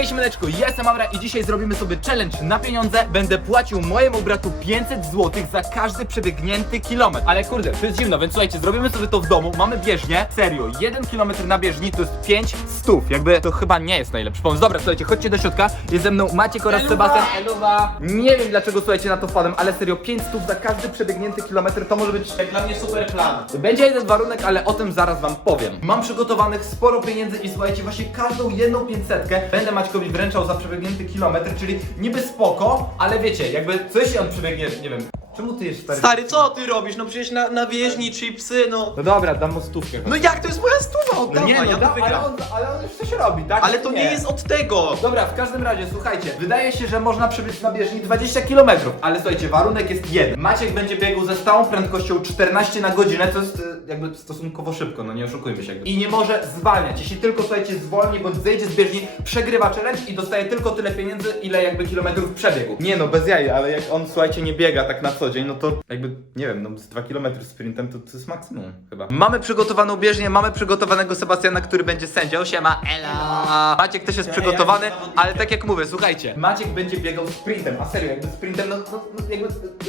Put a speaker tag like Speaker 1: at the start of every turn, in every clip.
Speaker 1: Cześć Mleczko, ja jestem Amra i dzisiaj zrobimy sobie challenge na pieniądze. Będę płacił mojemu bratu 500 zł za każdy przebiegnięty kilometr. Ale kurde, to jest zimno, więc słuchajcie, zrobimy sobie to w domu. Mamy bieżnię, serio, 1 km na bieżni to jest 5 stów. Jakby to chyba nie jest najlepszy pomysł. Dobra, słuchajcie, chodźcie do środka. Jest ze mną Maciek oraz Sebastian. Eluwa. Nie wiem dlaczego słuchajcie na to wpadłem, ale serio, 5 stów za każdy przebiegnięty kilometr to może być
Speaker 2: Dla mnie super plan.
Speaker 1: będzie jeden warunek, ale o tym zaraz wam powiem. Mam przygotowanych sporo pieniędzy i słuchajcie, właśnie każdą jedną 500 będę Maćkowi wręczał za przebiegnięty kilometr, czyli niby spoko, ale wiecie, jakby coś on przebiegnie, nie wiem. Czemu ty jesz stary?
Speaker 2: Stary, co ty robisz? No przecież na, na wieźni chipsy, no.
Speaker 1: No dobra, dam mu stówkę.
Speaker 2: No jak to jest moja stuwa?
Speaker 1: No
Speaker 2: Oddawaj,
Speaker 1: nie, no,
Speaker 2: ja
Speaker 1: da,
Speaker 2: to wygram.
Speaker 1: ale, on, ale on już coś robi, tak?
Speaker 2: Ale to nie jest od tego.
Speaker 1: Dobra, w każdym razie, słuchajcie, wydaje się, że można przebiec na bieżni 20 km, ale słuchajcie, warunek jest jeden. Maciek będzie biegł ze stałą prędkością 14 na godzinę, co jest e, jakby stosunkowo szybko, no nie oszukujmy się. Jakby. I nie może zwalniać. Jeśli tylko, słuchajcie, zwolni bądź zejdzie z bieżni, przegrywa challenge i dostaje tylko tyle pieniędzy, ile jakby kilometrów przebiegł. Nie no, bez jaj, ale jak on, słuchajcie, nie biega tak na co dzień, no to jakby, nie wiem, no z 2 km sprintem to, to jest maksimum chyba. Mamy przygotowaną bieżnię, mamy przygotowanego Sebastiana, który będzie sędzią. Siema, ela. Maciek też jest przygotowany, ale tak jak mówię, słuchajcie. Maciek będzie biegał sprintem, a serio, jakby sprintem, no, no, no jakby,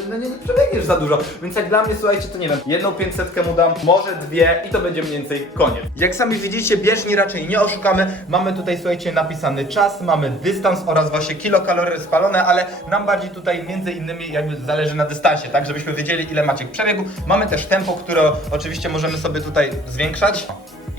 Speaker 1: no nie, nie przebiegniesz za dużo. Więc jak dla mnie, słuchajcie, to nie wiem, jedną 500 mu dam, może dwie i to będzie mniej więcej koniec. Jak sami widzicie, bieżni raczej nie oszukamy. Mamy tutaj, słuchajcie, napisany czas, mamy dystans oraz właśnie kilokalorie spalone, ale nam bardziej tutaj między innymi jakby zależy na dystansie, tak, żebyśmy wiedzieli ile Maciek przebiegł. Mamy też tempo, które oczywiście możemy sobie tutaj zwiększać.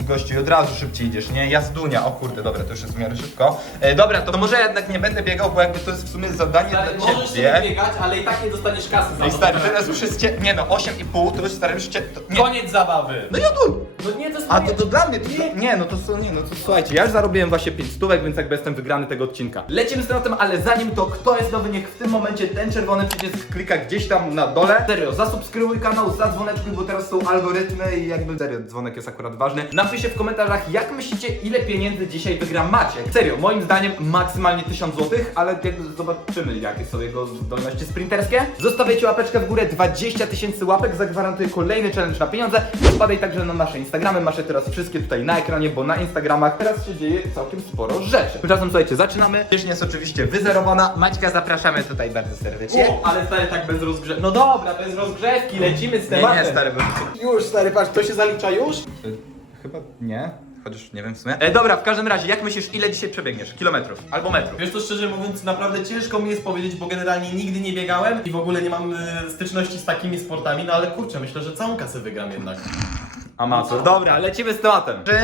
Speaker 1: I gościu, od razu szybciej idziesz, nie? Jazdunia, o kurde, dobra, to już jest w miarę szybko. E, dobra, to może jednak nie będę biegał, bo jakby to jest w sumie zadanie
Speaker 2: Stary,
Speaker 1: dla
Speaker 2: możesz
Speaker 1: ciebie.
Speaker 2: sobie biegać, ale i tak nie dostaniesz kasy za
Speaker 1: No i
Speaker 2: to.
Speaker 1: stary, teraz już jest cie... Nie no, 8,5 to już stary już cię... To... Nie.
Speaker 2: Koniec zabawy.
Speaker 1: No jodu!
Speaker 2: No nie,
Speaker 1: A to, to dla mnie, to, to, nie no to są, nie no to słuchajcie, ja już zarobiłem właśnie 5 stówek, więc jakby jestem wygrany tego odcinka. Lecimy z tematem, ale zanim to, kto jest nowy, niech w tym momencie ten czerwony przycisk klika gdzieś tam na dole. Serio, zasubskrybuj kanał, zadzwoneczkuj, bo teraz są algorytmy i jakby serio, dzwonek jest akurat ważny. Napiszcie w komentarzach, jak myślicie, ile pieniędzy dzisiaj wygra Maciek. Serio, moim zdaniem maksymalnie 1000 zł, ale jakby zobaczymy, jakie są jego zdolności sprinterskie. Zostawiajcie łapeczkę w górę, 20 tysięcy łapek, zagwarantuję kolejny challenge na pieniądze. Wpadaj także na nasze Instagramy, masz je teraz wszystkie tutaj na ekranie, bo na Instagramach teraz się dzieje całkiem sporo rzeczy. Tymczasem słuchajcie, zaczynamy. Bieżnia jest oczywiście wyzerowana. Maćka zapraszamy tutaj bardzo serdecznie.
Speaker 2: O, ale stary, tak bez rozgrzewki. No dobra, bez rozgrzewki, lecimy z
Speaker 1: Nie,
Speaker 2: tematem.
Speaker 1: nie, stary, bo...
Speaker 2: Już, stary, patrz, to się zalicza już?
Speaker 1: Chyba nie. Chociaż nie wiem w sumie. E, dobra, w każdym razie, jak myślisz, ile dzisiaj przebiegniesz? Kilometrów albo metrów?
Speaker 2: Wiesz to szczerze mówiąc, naprawdę ciężko mi jest powiedzieć, bo generalnie nigdy nie biegałem i w ogóle nie mam e, styczności z takimi sportami, no ale kurczę, myślę, że całą kasę wygram jednak.
Speaker 1: Amator. Dobra, lecimy z tematem. 3,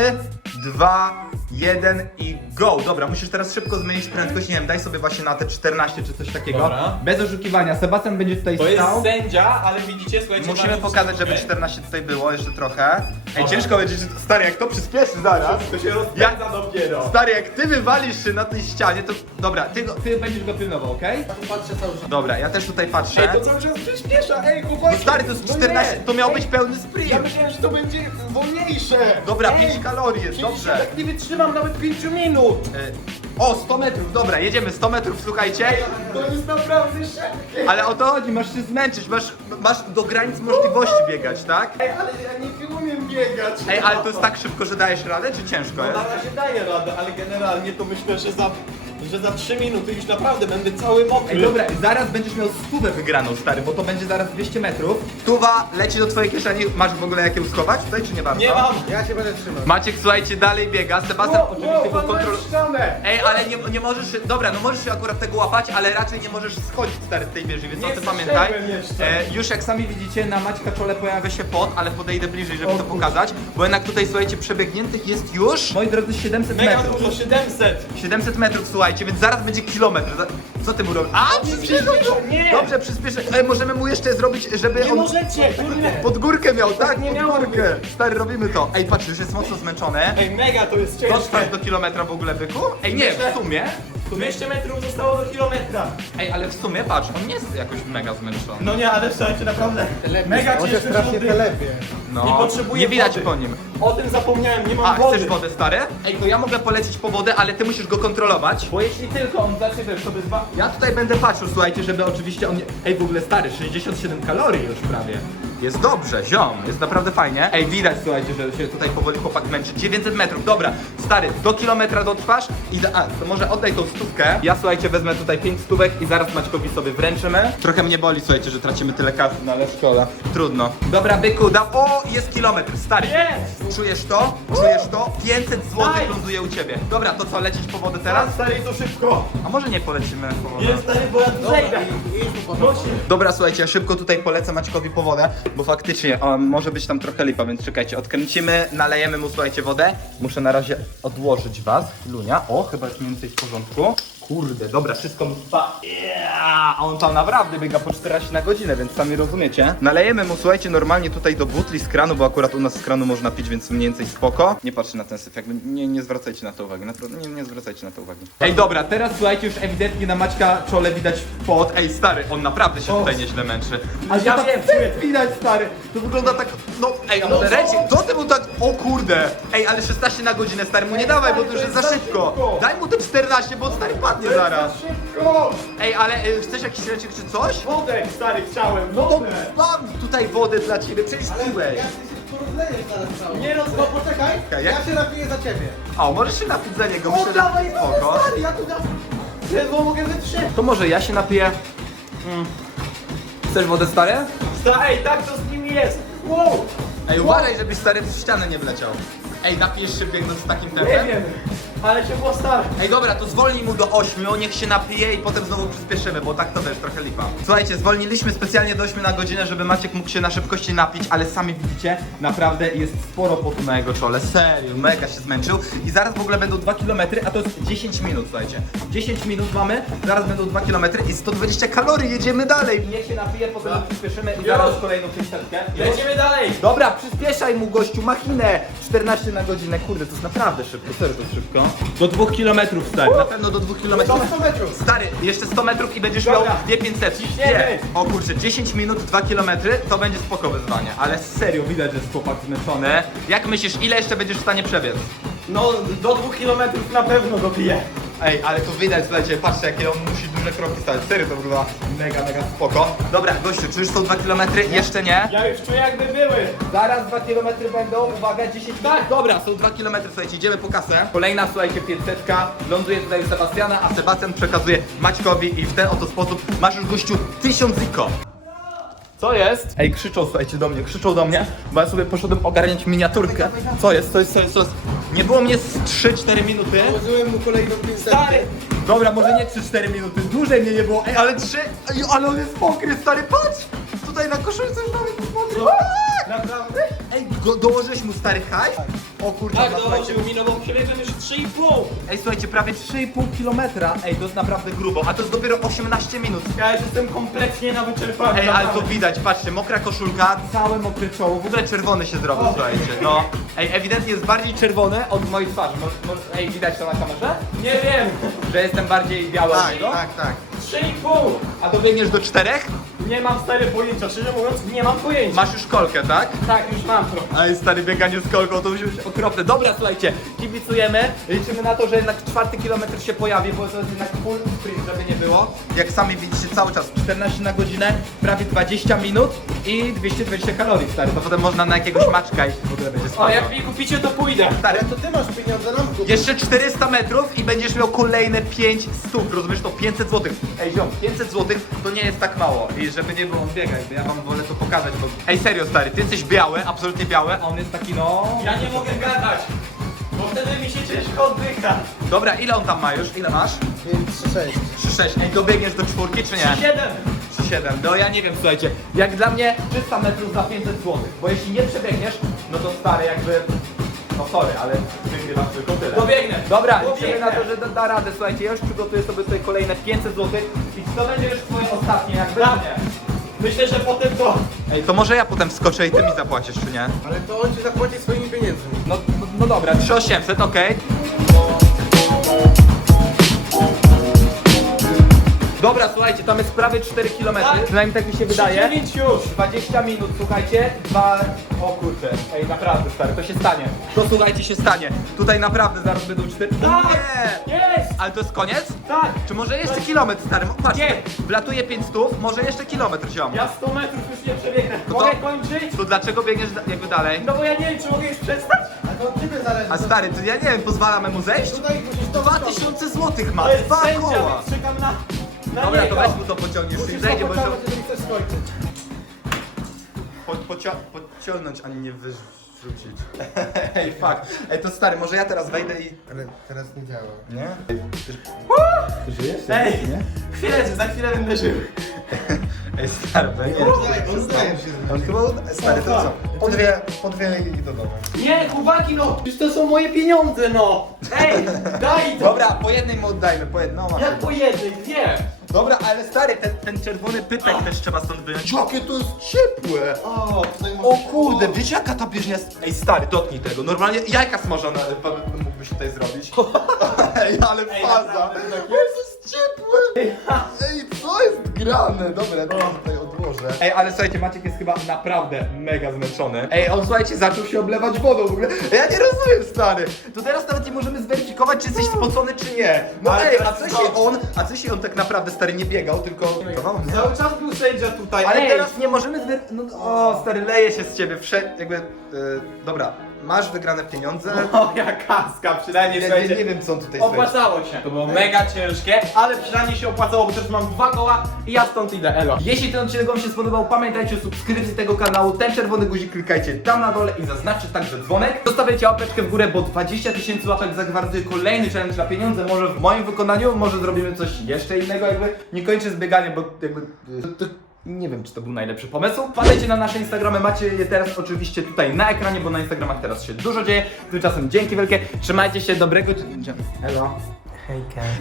Speaker 1: 2, 1 i go. Dobra, musisz teraz szybko zmienić prędkość. Nie wiem, daj sobie właśnie na te 14 czy coś takiego.
Speaker 2: Dobra.
Speaker 1: Bez oszukiwania. Sebastian będzie tutaj
Speaker 2: To jest
Speaker 1: stał.
Speaker 2: sędzia, ale widzicie, słuchajcie...
Speaker 1: Musimy pokazać, żeby
Speaker 2: okej.
Speaker 1: 14 tutaj było, jeszcze trochę. Ej,
Speaker 2: Dobra.
Speaker 1: ciężko będzie, że stary, jak to przyspieszy zaraz.
Speaker 2: To się rozpędza dopiero.
Speaker 1: Stary, jak ty wywalisz się na tej ścianie, to dobra, ty, go, ty będziesz go pilnował, okej?
Speaker 2: Patrzę cały czas.
Speaker 1: Dobra, ja też tutaj patrzę.
Speaker 2: Ej, to cały czas przyspiesza, ej,
Speaker 1: No
Speaker 2: chłopaki!
Speaker 1: stary, to jest
Speaker 2: No
Speaker 1: 14,
Speaker 2: nie.
Speaker 1: to miał
Speaker 2: Ej,
Speaker 1: być pełny sprint.
Speaker 2: Ja myślałem, że to będzie wolniejsze!
Speaker 1: Dobra,
Speaker 2: Ej,
Speaker 1: 5 kalorii jest,
Speaker 2: przecież
Speaker 1: dobrze.
Speaker 2: tak nie wytrzymam nawet 5 minut!
Speaker 1: Y, O, 100 metrów, dobra, jedziemy 100 metrów, słuchajcie.
Speaker 2: To jest naprawdę szybkie!
Speaker 1: Ale o to chodzi, masz się zmęczyć, masz, masz do granic możliwości biegać, tak?
Speaker 2: Ej, ale ja nie umiem biegać!
Speaker 1: Ej, ale to jest tak szybko, że dajesz radę, czy ciężko
Speaker 2: No
Speaker 1: jest?
Speaker 2: na razie daję radę, ale generalnie to myślę, że za, że za 3 minuty już naprawdę będę cały mokry.
Speaker 1: Ej, dobra, zaraz będziesz miał stówę wygraną, stary, bo to będzie zaraz 200 metrów. Stuwa leci do twojej kieszeni, masz w ogóle jakie schować tutaj, czy nie bardzo?
Speaker 2: Nie mam!
Speaker 3: Ja się będę trzymał.
Speaker 1: Maciek, słuchajcie, dalej biega, Sebastian oczywiście go kontroluje. Ej, ale nie, nie możesz, dobra, no możesz się akurat tego łapać, ale raczej nie możesz schodzić stary z tej wieży, więc
Speaker 2: Nie
Speaker 1: o tym pamiętaj.
Speaker 2: jeszcze.
Speaker 1: E, już jak sami widzicie, na Maćka czole pojawia się pot, ale podejdę bliżej, żeby to pokazać, bo jednak tutaj, słuchajcie, przebiegniętych jest już, moi drodzy, 700
Speaker 2: Mega
Speaker 1: metrów.
Speaker 2: dużo, 700!
Speaker 1: 700 metrów, słuchajcie, więc zaraz będzie kilometr. Za- Co ty mu robisz? A, przyspieszaj go!
Speaker 2: Nie!
Speaker 1: Dobrze, przyspieszaj. Ej, możemy mu jeszcze zrobić, żeby
Speaker 2: Nie
Speaker 1: on
Speaker 2: możecie, kurde!
Speaker 1: pod górkę miał, tak?
Speaker 2: nie
Speaker 1: pod
Speaker 2: miało
Speaker 1: górkę. Stary, robimy to. Ej, patrz, już jest mocno zmęczony.
Speaker 2: Ej, mega to jest ciężkie!
Speaker 1: Dotrwasz do kilometra w ogóle, byku? Ej, nie, w sumie.
Speaker 2: 200 metrów zostało do kilometra!
Speaker 1: Ej, ale w sumie, patrz, on nie jest jakoś mega zmęczony.
Speaker 2: No nie, ale słuchajcie, naprawdę mega
Speaker 3: On się
Speaker 2: ciężko
Speaker 3: strasznie telepie.
Speaker 1: No,
Speaker 2: nie potrzebuję
Speaker 1: Nie widać
Speaker 2: wody.
Speaker 1: po nim.
Speaker 2: O tym zapomniałem, nie mam
Speaker 1: A,
Speaker 2: wody!
Speaker 1: chcesz wodę, stary? Ej, to ja mogę polecieć po wodę, ale ty musisz go kontrolować. Bo jeśli tylko on zacznie wiesz, sobie dwa... Ja tutaj będę patrzył, słuchajcie, żeby oczywiście on nie... Ej, w ogóle stary, 67 kalorii już prawie. Jest dobrze, ziom, jest naprawdę fajnie. Ej, widać, słuchajcie, że się tutaj powoli chłopak męczy. 900 metrów, dobra, stary, do kilometra dotrwasz i da, a, to może oddaj tą stówkę. Ja, słuchajcie, wezmę tutaj 5 stówek i zaraz Maćkowi sobie wręczymy. Trochę mnie boli, słuchajcie, że tracimy tyle kasy, no ale szkoda. Trudno. Dobra, byku, da, o, jest kilometr, stary.
Speaker 2: Jest!
Speaker 1: Czujesz to? Czujesz to? 500 zł ląduje u ciebie. Dobra, to co, lecieć po wodę teraz?
Speaker 2: Stary, to szybko!
Speaker 1: A może nie polecimy po wodę?
Speaker 2: Nie, stary, bo ja tu zejdę!
Speaker 1: Dobra, słuchajcie, ja szybko tutaj polecę Maćkowi po wodę, bo faktycznie o, może być tam trochę lipa, więc czekajcie, odkręcimy, nalejemy mu, słuchajcie, wodę. Muszę na razie odłożyć was, Lunia. O, chyba jest mniej więcej w porządku. Kurde, dobra, wszystko mu spa. Yeah! A on tam naprawdę biega po 14 na godzinę, więc sami rozumiecie. Nalejemy mu, słuchajcie, normalnie tutaj do butli z kranu, bo akurat u nas z kranu można pić, więc mniej więcej spoko. Nie patrzcie na ten syf, jakby nie, nie zwracajcie na to uwagi, naprawdę nie, nie zwracajcie na to uwagi. Ej, dobra, teraz słuchajcie, już ewidentnie na Maćka czole widać pot. Ej, stary, on naprawdę się tutaj nieźle męczy. A
Speaker 2: ja wiem, czuję to.
Speaker 1: widać, stary. To wygląda tak, no, ej, a może ręcie, co ty mu tak, o kurde. Ej, ale 16 na godzinę, stary, mu nie dawaj, bo to już jest za szybko. Daj mu te 14, bo stary padnie zaraz.
Speaker 2: Szybko!
Speaker 1: Ej, ale y, chcesz jakiś ręczek czy coś?
Speaker 2: Wodę, stary, chciałem,
Speaker 1: No to
Speaker 2: wodę!
Speaker 1: mam tutaj wodę dla ciebie, przecież piłeś.
Speaker 3: Ja się porozleję zaraz cały.
Speaker 2: Nie roz...
Speaker 3: No poczekaj,
Speaker 1: Okej,
Speaker 3: ja
Speaker 1: jak-
Speaker 3: się napiję za ciebie.
Speaker 1: O, możesz się napić za niego, myślę, że
Speaker 3: dawaj,
Speaker 1: spoko.
Speaker 3: stary, ja tu dam. Ledwo mogę wytrzymać.
Speaker 1: To może ja się napiję. Mm. Chcesz wodę stare?
Speaker 2: Stary, ej, tak to z nim jest! Wow!
Speaker 1: Ej, uważaj, żebyś stary w ścianę nie wleciał. Ej, napijesz się biegnąc z takim
Speaker 2: Nie
Speaker 1: tempem?
Speaker 2: wiem, ale się było stary.
Speaker 1: Ej, dobra, to zwolnij mu do 8, niech się napije i potem znowu przyspieszymy, bo tak to też trochę lipa. Słuchajcie, zwolniliśmy specjalnie do 8 na godzinę, żeby Maciek mógł się na szybkości napić, ale sami widzicie, naprawdę jest sporo potu na jego czole, serio, mega się zmęczył. I zaraz w ogóle będą 2 km, a to jest 10 minut, słuchajcie. 10 minut mamy, zaraz będą 2 km i 120 kalorii, jedziemy dalej. Niech się napije, potem przyspieszymy i zaraz kolejną 500.
Speaker 2: Lecimy dalej!
Speaker 1: Dobra, przyspieszaj mu gościu machinę! 14 na godzinę, kurde, to jest naprawdę szybko, serio to jest szybko. Do 2 km stary. Na pewno do 2 km.
Speaker 3: Do 100 metrów.
Speaker 1: Stary, jeszcze 100 metrów i będziesz
Speaker 2: Dobra.
Speaker 1: miał 2500.
Speaker 2: Ciśniemy.
Speaker 1: O kurczę, 10 minut, 2 km to będzie spoko wyzwanie, ale serio widać, że jest chłopak zmęczony. Jak myślisz, ile jeszcze będziesz w stanie przebiec?
Speaker 2: No, do dwóch kilometrów na pewno dobiję.
Speaker 1: Ej, ale to widać, słuchajcie, patrzcie jakie on musi duże kroki stać. Serio to wygląda mega, mega spoko. Dobra, gościu, czy już są 2 km? Jeszcze nie.
Speaker 2: Ja już czuję jakby były.
Speaker 1: Zaraz 2 km będą, uwaga, 10 tak. Dobra, są 2 km, słuchajcie, idziemy po kasę. Kolejna, słuchajcie, 500 ląduje tutaj u Sebastiana, a Sebastian przekazuje Maćkowi i w ten oto sposób masz już gościu 1000 ziko. Co jest? Ej, krzyczą, słuchajcie, do mnie, krzyczą do mnie, bo ja sobie poszedłem ogarniać miniaturkę. Co jest, co jest, co jest, co jest? Nie było mnie z 3-4 minuty.
Speaker 3: Położyłem mu kolejną 500.
Speaker 2: Stary!
Speaker 1: Dobra, może nie 3-4 minuty, dłużej mnie nie było. Ej, ale 3, ej, ale on jest mokry, stary, patrz! Tutaj na koszulce już nawet jest mokry.
Speaker 2: Naprawdę?
Speaker 1: Ej, go, dołożyłeś mu stary haj? O kurczę,
Speaker 2: Tak,
Speaker 1: no,
Speaker 2: dołożył mi, no bo przebiegłem już 3,5.
Speaker 1: Ej, słuchajcie, prawie 3,5 kilometra. Ej, to jest naprawdę grubo, a to jest dopiero 18 minut.
Speaker 2: Ja już jestem kompletnie na wyczerpaniu.
Speaker 1: Ej, ale to
Speaker 2: naprawdę.
Speaker 1: widać, patrzcie, mokra koszulka, całe mokre czoło, w ogóle czerwony się zrobił, słuchajcie, no. Ej, ewidentnie jest bardziej czerwony od mojej twarzy. Ej, widać to na kamerze?
Speaker 2: Nie wiem.
Speaker 1: Że jestem bardziej biały od
Speaker 3: Tak,
Speaker 1: niego?
Speaker 3: tak, tak.
Speaker 2: 3,5.
Speaker 1: A dobiegniesz do czterech?
Speaker 2: Nie mam stary pojęcia, szczerze mówiąc, nie mam pojęcia.
Speaker 1: Masz już kolkę, tak?
Speaker 2: Tak, już mam trochę.
Speaker 1: Ej, stary, bieganie z kolką to musi być okropne. Dobra, słuchajcie, kibicujemy. Liczymy na to, że jednak czwarty kilometr się pojawi, bo to jest jednak full sprint, żeby nie było. Jak sami widzicie, cały czas 14 na godzinę, prawie 20 minut i 220 kalorii, stary. To potem można na jakiegoś maczka iść, w ogóle będzie
Speaker 2: O,
Speaker 1: spoko.
Speaker 2: jak mi kupicie, to pójdę.
Speaker 1: Stary,
Speaker 3: Ale to ty masz pieniądze nam kupić.
Speaker 1: jeszcze 400 metrów i będziesz miał kolejne 5 stóp, rozumiesz to? 500 zł. Ej ziom, 500 zł to nie jest tak mało. I żeby nie było, on biega, jakby ja wam wolę to pokazać, bo... Ej serio stary, ty jesteś biały, absolutnie biały, a on jest taki no...
Speaker 2: Ja nie mogę gadać, bo wtedy mi się ciężko oddycha.
Speaker 1: Dobra, ile on tam ma już? Ile masz?
Speaker 3: 5, 6.
Speaker 1: 3-6. Ej, dobiegniesz do czwórki czy nie?
Speaker 2: 3,7.
Speaker 1: 3-7. No ja nie wiem, słuchajcie. Jak dla mnie 300 metrów za 500 zł. Bo jeśli nie przebiegniesz, no to stary jakby... No sorry, ale wygrywasz tylko tyle.
Speaker 2: Dobiegnę.
Speaker 1: Dobra, liczymy na to, że da, da radę, słuchajcie, ja już przygotuję sobie tutaj kolejne 500 zł i to będzie już twoje ostatnie jakby
Speaker 2: Tak.
Speaker 1: nie.
Speaker 2: Myślę, że potem to...
Speaker 1: Ej, to może ja potem wskoczę i ty mi zapłacisz, czy nie?
Speaker 3: Ale to on ci zapłaci swoimi pieniędzmi.
Speaker 1: No, no, no dobra, 3800, okej. Dobra, słuchajcie, tam jest prawie 4 km, przynajmniej tak mi się wydaje.
Speaker 2: 9 już!
Speaker 1: 20 minut, słuchajcie, dwa... O kurczę, ej, naprawdę stary, to się stanie. To słuchajcie, się stanie. Tutaj naprawdę zaraz będą 4...
Speaker 2: Tak!
Speaker 1: Nie!
Speaker 2: Jest!
Speaker 1: Ale to jest koniec?
Speaker 2: Tak!
Speaker 1: Czy może jeszcze kilometr, stary? Patrz,
Speaker 2: Nie.
Speaker 1: wlatuje 5 stów, może jeszcze kilometr, ziom.
Speaker 2: Ja 100 metrów już nie przebiegnę.
Speaker 1: No to-
Speaker 2: Mogę kończyć?
Speaker 1: To dlaczego biegniesz da- jakby dalej?
Speaker 2: No bo ja nie wiem, czy mogę już przestać?
Speaker 3: A to od ciebie zależy.
Speaker 1: A stary, to ja nie wiem, pozwalamy mu zejść?
Speaker 3: Tutaj musisz to
Speaker 1: 2000 złotych ma,
Speaker 2: To jest
Speaker 1: dwa
Speaker 2: sędzia,
Speaker 1: koła.
Speaker 2: więc czekam na, na
Speaker 1: Dobra, to weź mu to pociągniesz,
Speaker 3: Musisz
Speaker 1: zejdzie,
Speaker 3: to
Speaker 1: bo
Speaker 3: jeżeli chcesz skończyć.
Speaker 1: po, pocio- pociągnąć, a nie wyrzucić. Ej, fuck. Ej, to stary, może ja teraz wejdę i...
Speaker 3: Ale teraz nie działa.
Speaker 1: Nie? Żyjesz?
Speaker 2: Ej, chwilę, za chwilę będę żył.
Speaker 1: Ej, stary,
Speaker 3: udaje się
Speaker 1: On chyba... Stary, to co? Po dwie, po dwie i do domu.
Speaker 2: Nie, chłopaki, no! Przecież to są moje pieniądze, no! Ej, daj to!
Speaker 1: Dobra, po jednej mu oddajmy, po masz.
Speaker 2: Jak po jednej, dwie!
Speaker 1: Dobra, ale stary, ten, ten czerwony pypek też trzeba stąd wyjąć. Jakie to jest ciepłe!
Speaker 3: O, tutaj
Speaker 1: O kurde, wiecie jaka ta bieżnia jest? Ej stary, dotknij tego. Normalnie jajka smażone e, pa- mógłbyś tutaj zrobić. Ej, ale
Speaker 2: Ej,
Speaker 1: faza.
Speaker 2: naprawdę, to tak
Speaker 1: Jezu, jest ciepłe. Ej, co jest grane? Dobra, ja to tutaj odłożę. Ej, ale słuchajcie, Maciek jest chyba naprawdę mega zmęczony. Ej, on słuchajcie, zaczął się oblewać wodą w ogóle. Ja nie rozumiem, stary. To teraz nawet nie możemy zweryfikować, czy jesteś spocony, czy nie. No
Speaker 2: Ale
Speaker 1: ej, a co jeśli on, a co jeśli on tak naprawdę stary nie biegał, tylko...
Speaker 2: Cały czas był sędzia tutaj,
Speaker 1: Ale
Speaker 2: ej!
Speaker 1: teraz nie możemy zwy... No, o, stary, leje się z ciebie, wsze... jakby... e, dobra, masz wygrane pieniądze.
Speaker 2: Moja kaska, przynajmniej
Speaker 1: Nie, nie,
Speaker 2: słuchajcie,
Speaker 1: nie wiem, co on tutaj stoi.
Speaker 2: Opłacało się. To było mega ciężkie, ale przynajmniej się opłacało, bo też mam dwa koła i ja stąd idę, elo.
Speaker 1: Jeśli ten odcinek Wam się spodobał, pamiętajcie o subskrypcji tego kanału. Ten czerwony guzik klikajcie tam na dole i zaznaczcie także dzwonek. Zostawiajcie łapeczkę w górę, bo 20 tysięcy łapek zagwarantuje kolejny challenge na pieniądze. Może w moim wykonaniu, może zrobimy coś jeszcze innego, jakby nie kończę z bieganiem, bo jakby... Nie wiem, czy to był najlepszy pomysł. Wpadajcie na nasze Instagramy, macie je teraz oczywiście tutaj na ekranie, bo na Instagramach teraz się dużo dzieje. Tymczasem dzięki wielkie, trzymajcie się, dobrego... Elo.
Speaker 2: Hejka.